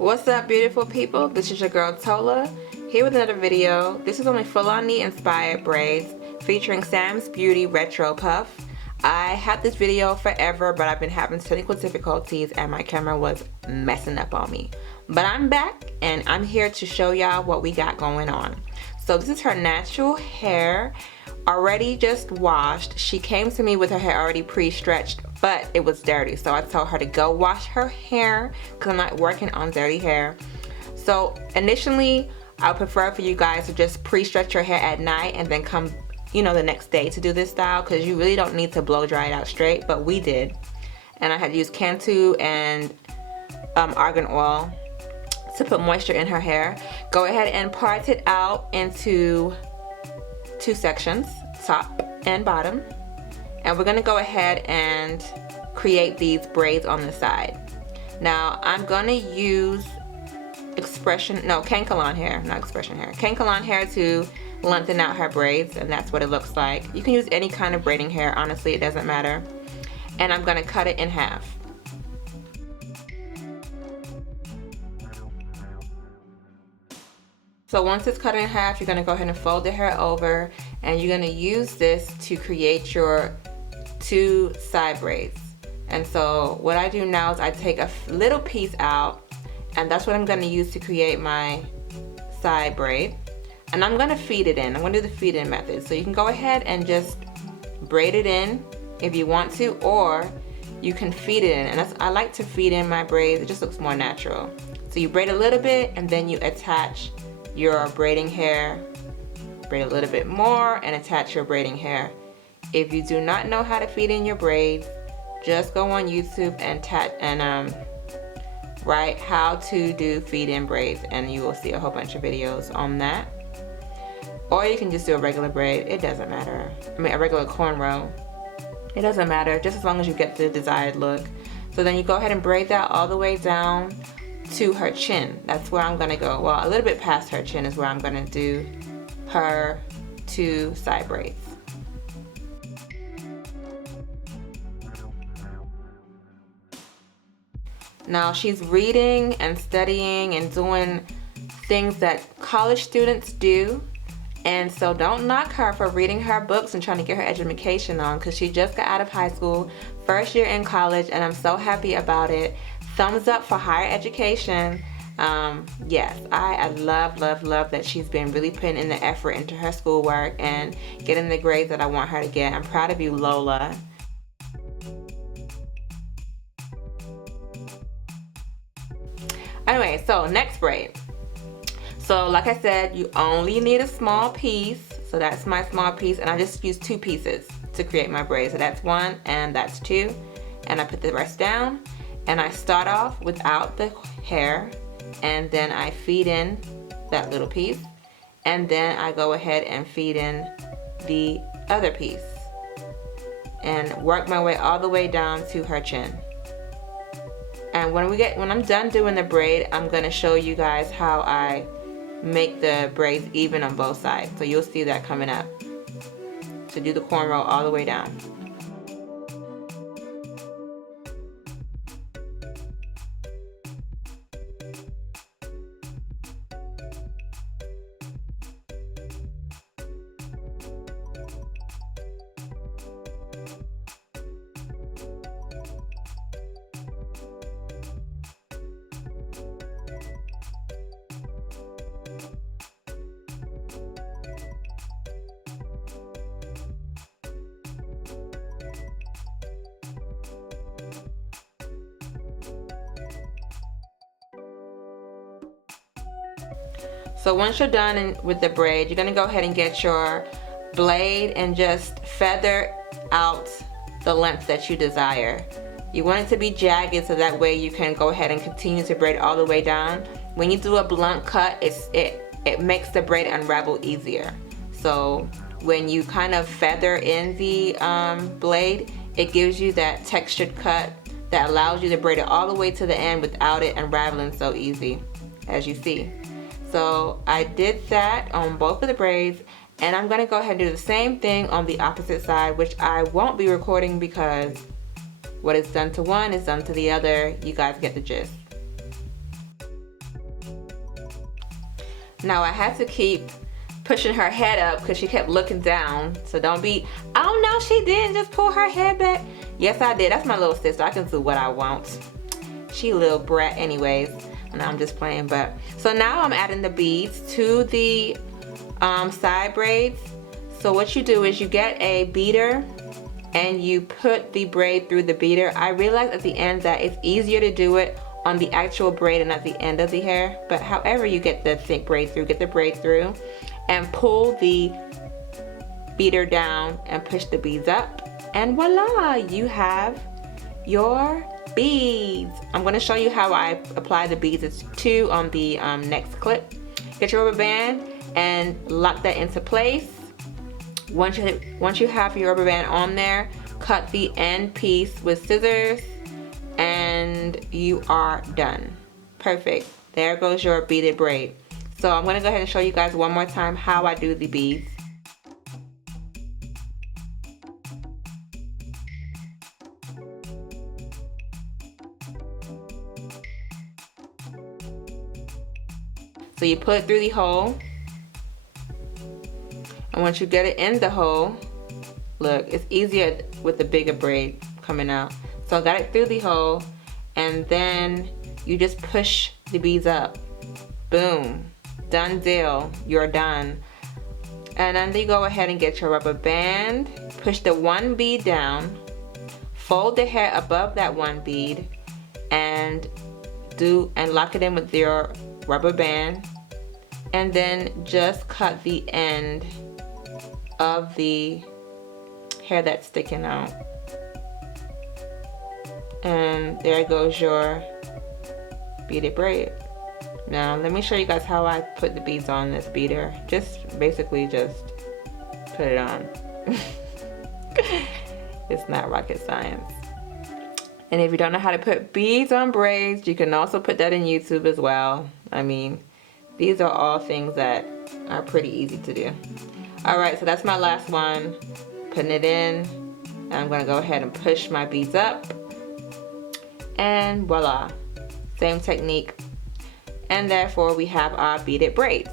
What's up, beautiful people? This is your girl Tola, here with another video. This is only Fulani inspired braids featuring Sam's Beauty Retro Puff. I had this video forever, but I've been having technical difficulties and my camera was messing up on me. But I'm back and I'm here to show y'all what we got going on. So this is her natural hair, already just washed. She came to me with her hair already pre-stretched, but it was dirty, so I told her to go wash her hair because I'm not working on dirty hair. So initially I would prefer for you guys to just pre-stretch your hair at night and then come, you know, the next day to do this style, because you really don't need to blow dry it out straight, but we did. And I had used Cantu and Argon Oil to put moisture in her hair. Go ahead and part it out into two sections, top and bottom. And we're gonna go ahead and create these braids on the side. Now I'm gonna use Kanekalon hair, not expression hair. Kanekalon hair to lengthen out her braids, and that's what it looks like. You can use any kind of braiding hair, honestly, it doesn't matter. And I'm gonna cut it in half. So once it's cut in half, you're gonna go ahead and fold the hair over, and you're gonna use this to create your two side braids. And so what I do now is I take a little piece out, and that's what I'm gonna use to create my side braid. And I'm gonna feed it in. I'm gonna do the feed in method. So you can go ahead and just braid it in if you want to, or you can feed it in. And I like to feed in my braids, it just looks more natural. So you braid a little bit and then you attach your braiding hair, braid a little bit more and attach your braiding hair. If you do not know how to feed in your braids, just go on YouTube and write how to do feed in braids, and you will see a whole bunch of videos on that. Or you can just do a regular braid, it doesn't matter. I mean a regular cornrow, it doesn't matter, just as long as you get the desired look. So then you go ahead and braid that all the way down to her chin. That's where I'm gonna go. Well, a little bit past her chin is where I'm gonna do her two side braids. Now she's reading and studying and doing things that college students do, and so don't knock her for reading her books and trying to get her education on, because she just got out of high school, first year in college, and I'm so happy about it. Thumbs up for higher education. Yes, I love that she's been really putting in the effort into her schoolwork and getting the grades that I want her to get. I'm proud of you, Lola. Anyway, so next braid. So like I said, you only need a small piece. So that's my small piece, and I just used two pieces to create my braid. So that's one and that's two. And I put the rest down. And I start off without the hair, and then I feed in that little piece, and then I go ahead and feed in the other piece and work my way all the way down to her chin. And when I'm done doing the braid, I'm gonna show you guys how I make the braids even on both sides. So you'll see that coming up. So do the cornrow all the way down. So once you're done with the braid, you're gonna go ahead and get your blade and just feather out the length that you desire. You want it to be jagged so that way you can go ahead and continue to braid all the way down. When you do a blunt cut, it makes the braid unravel easier. So when you kind of feather in the blade, it gives you that textured cut that allows you to braid it all the way to the end without it unraveling so easy, as you see. So I did that on both of the braids, and I'm gonna go ahead and do the same thing on the opposite side, which I won't be recording because what is done to one is done to the other. You guys get the gist. Now I had to keep pushing her head up because she kept looking down. So don't be, oh no, she didn't just pull her head back. Yes, I did. That's my little sister. I can do what I want. She a little brat anyways. And I'm just playing, but. So now I'm adding the beads to the side braids. So what you do is you get a beader and you put the braid through the beader. I realized at the end that it's easier to do it on the actual braid and at the end of the hair, but however you get the thick braid through, get the braid through and pull the beader down and push the beads up, and voila, you have your beads. I'm going to show you how I apply the beads. It's 2 on the next clip. Get your rubber band and lock that into place. Once you have your rubber band on there, cut the end piece with scissors and you are done. Perfect. There goes your beaded braid. So I'm going to go ahead and show you guys one more time how I do the beads. So you put it through the hole, and once you get it in the hole, look, it's easier with the bigger braid coming out. So I got it through the hole, and then you just push the beads up. Boom. Done deal. You're done. And then you go ahead and get your rubber band, push the 1 bead down, fold the hair above that 1 bead, and lock it in with your rubber band, and then just cut the end of the hair that's sticking out. And there goes your beaded braid. Now let me show you guys how I put the beads on this beader. Basically just put it on. It's not rocket science. And if you don't know how to put beads on braids, you can also put that in YouTube as well. I mean, these are all things that are pretty easy to do. Alright, so that's my last one. Putting it in. And I'm going to go ahead and push my beads up. And voila. Same technique. And therefore we have our beaded braids.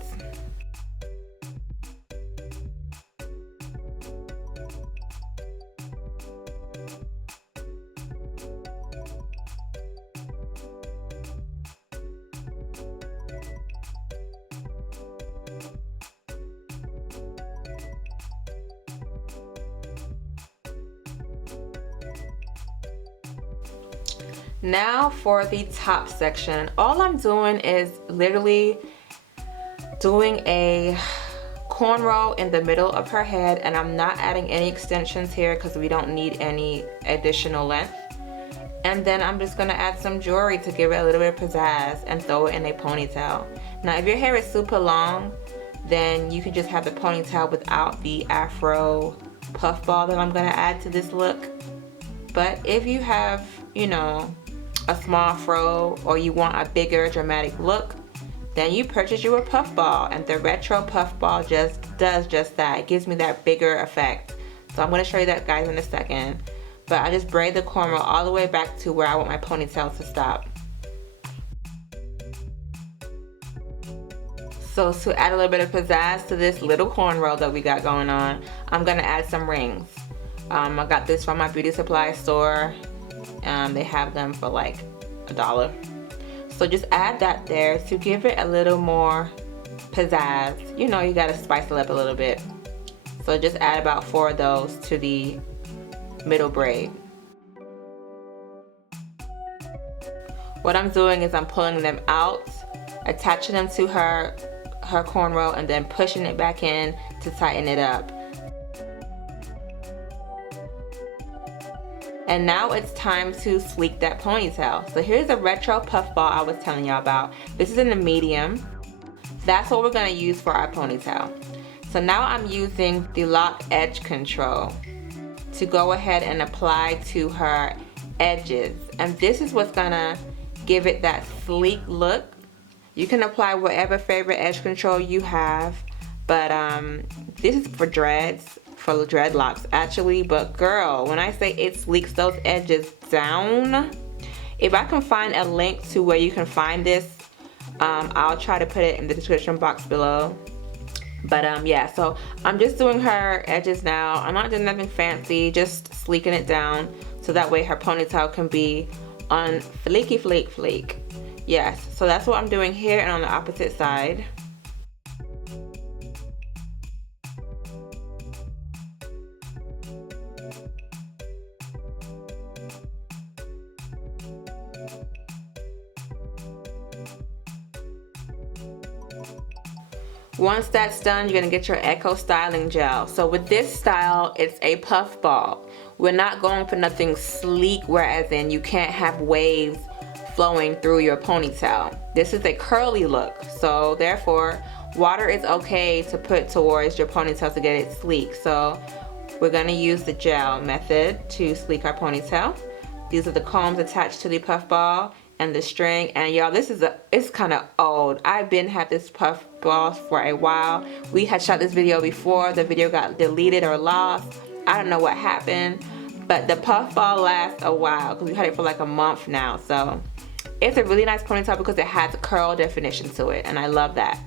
Now for the top section, all I'm doing is literally doing a cornrow in the middle of her head, and I'm not adding any extensions here because we don't need any additional length. And then I'm just going to add some jewelry to give it a little bit of pizzazz and throw it in a ponytail. Now if your hair is super long, then you can just have the ponytail without the afro puffball that I'm going to add to this look. But if you have, you know, a small fro, or you want a bigger dramatic look, then you purchase you a puffball, and the retro puffball just does just that. It gives me that bigger effect. So I'm going to show you that, guys, in a second. But I just braid the cornrow all the way back to where I want my ponytail to stop. So to add a little bit of pizzazz to this little cornrow that we got going on, I'm going to add some rings. I got this from my beauty supply store. They have them for like $1. So just add that there to give it a little more pizzazz. You know, you gotta spice it up a little bit. So just add about 4 of those to the middle braid. What I'm doing is I'm pulling them out, attaching them to her cornrow, and then pushing it back in to tighten it up. And now it's time to sleek that ponytail. So here's the retro puffball I was telling y'all about. This is in the medium. That's what we're gonna use for our ponytail. So now I'm using the lock edge control to go ahead and apply to her edges. And this is what's gonna give it that sleek look. You can apply whatever favorite edge control you have, but this is for dreads. For dreadlocks actually, but girl, when I say it sleeks those edges down, if I can find a link to where you can find this I'll try to put it in the description box below. But yeah, so I'm just doing her edges now. I'm not doing nothing fancy, just sleeking it down so that way her ponytail can be on fleeky flake. Yes, so that's what I'm doing here and on the opposite side. Once that's done, you're gonna get your Echo styling gel. So with this style, it's a puff ball. We're not going for nothing sleek, whereas in you can't have waves flowing through your ponytail. This is a curly look, so therefore water is okay to put towards your ponytail to get it sleek. So we're gonna use the gel method to sleek our ponytail. These are the combs attached to the puff ball and the string, and y'all, it's kind of old. I've been had this puff ball for a while. We had shot this video before. The video got deleted or lost. I don't know what happened, but the puff ball lasts a while because we had it for like a month now. So it's a really nice ponytail because it has a curl definition to it, and I love that.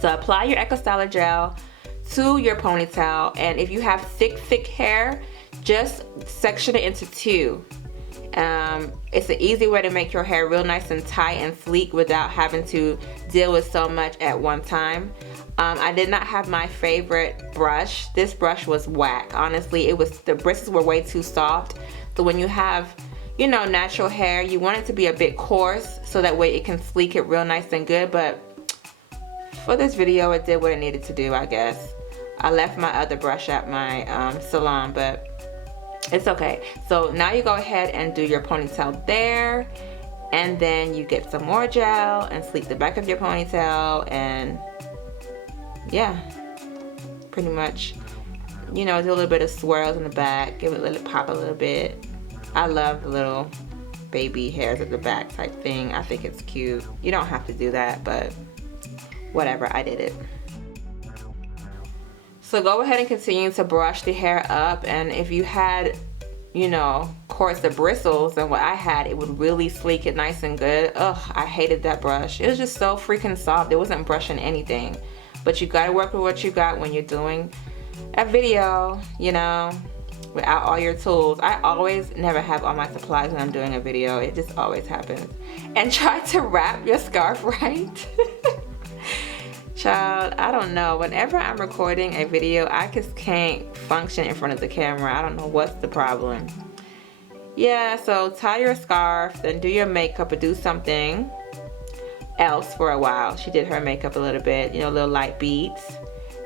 So apply your Echo Styler gel to your ponytail, and if you have thick hair, just section it into two. It's an easy way to make your hair real nice and tight and sleek without having to deal with so much at one time. I did not have my favorite brush. This brush was whack. Honestly, the bristles were way too soft. So when you have, you know, natural hair, you want it to be a bit coarse so that way it can sleek it real nice and good. But for this video, it did what it needed to do, I guess. I left my other brush at my salon, but it's okay. So now you go ahead and do your ponytail there, and then you get some more gel and sleek the back of your ponytail, and yeah, pretty much, you know, do a little bit of swirls in the back, give it a little pop a little bit. I love the little baby hairs at the back type thing. I think it's cute. You don't have to do that, but whatever, I did it. So go ahead and continue to brush the hair up, and if you had, you know, coarse the bristles and what I had, it would really sleek it nice and good. Ugh, I hated that brush. It was just so freaking soft. It wasn't brushing anything. But you gotta work with what you got when you're doing a video, you know, without all your tools. I always never have all my supplies when I'm doing a video. It just always happens. And try to wrap your scarf right. Child, I don't know. Whenever I'm recording a video, I just can't function in front of the camera. I don't know what's the problem. Yeah, so tie your scarf, then do your makeup or do something else for a while. She did her makeup a little bit, you know, little light beads.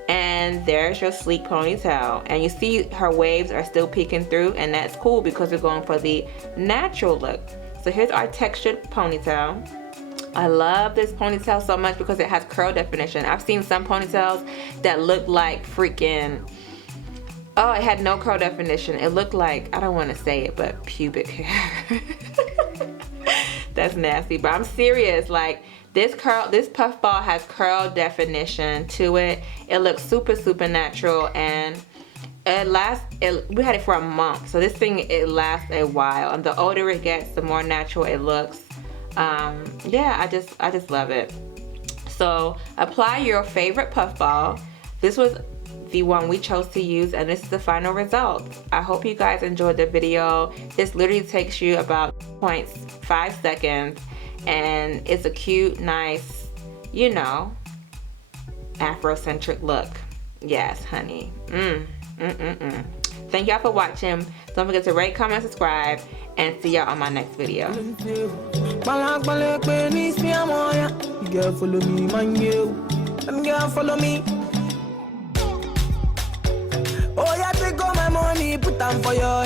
And there's your sleek ponytail. And you see her waves are still peeking through, and that's cool because we're going for the natural look. So here's our textured ponytail. I love this ponytail so much because it has curl definition. I've seen some ponytails that look like freaking, oh, it had no curl definition. It looked like, I don't want to say it, but pubic hair. That's nasty, but I'm serious. Like this puff ball has curl definition to it. It looks super natural, and we had it for a month. So this thing, it lasts a while, and the older it gets, the more natural it looks. Yeah, I just love it. So apply your favorite puff ball. This was the one we chose to use, and this is the final result. I hope you guys enjoyed the video. This literally takes you about 0.5 seconds, and it's a cute, nice, you know, Afrocentric look. Yes, honey. Thank y'all for watching. Don't forget to rate, comment, subscribe, and see y'all on my next video. You girl follow me, man, you. Them girl follow me. Oh, yeah, take all my money, put them for your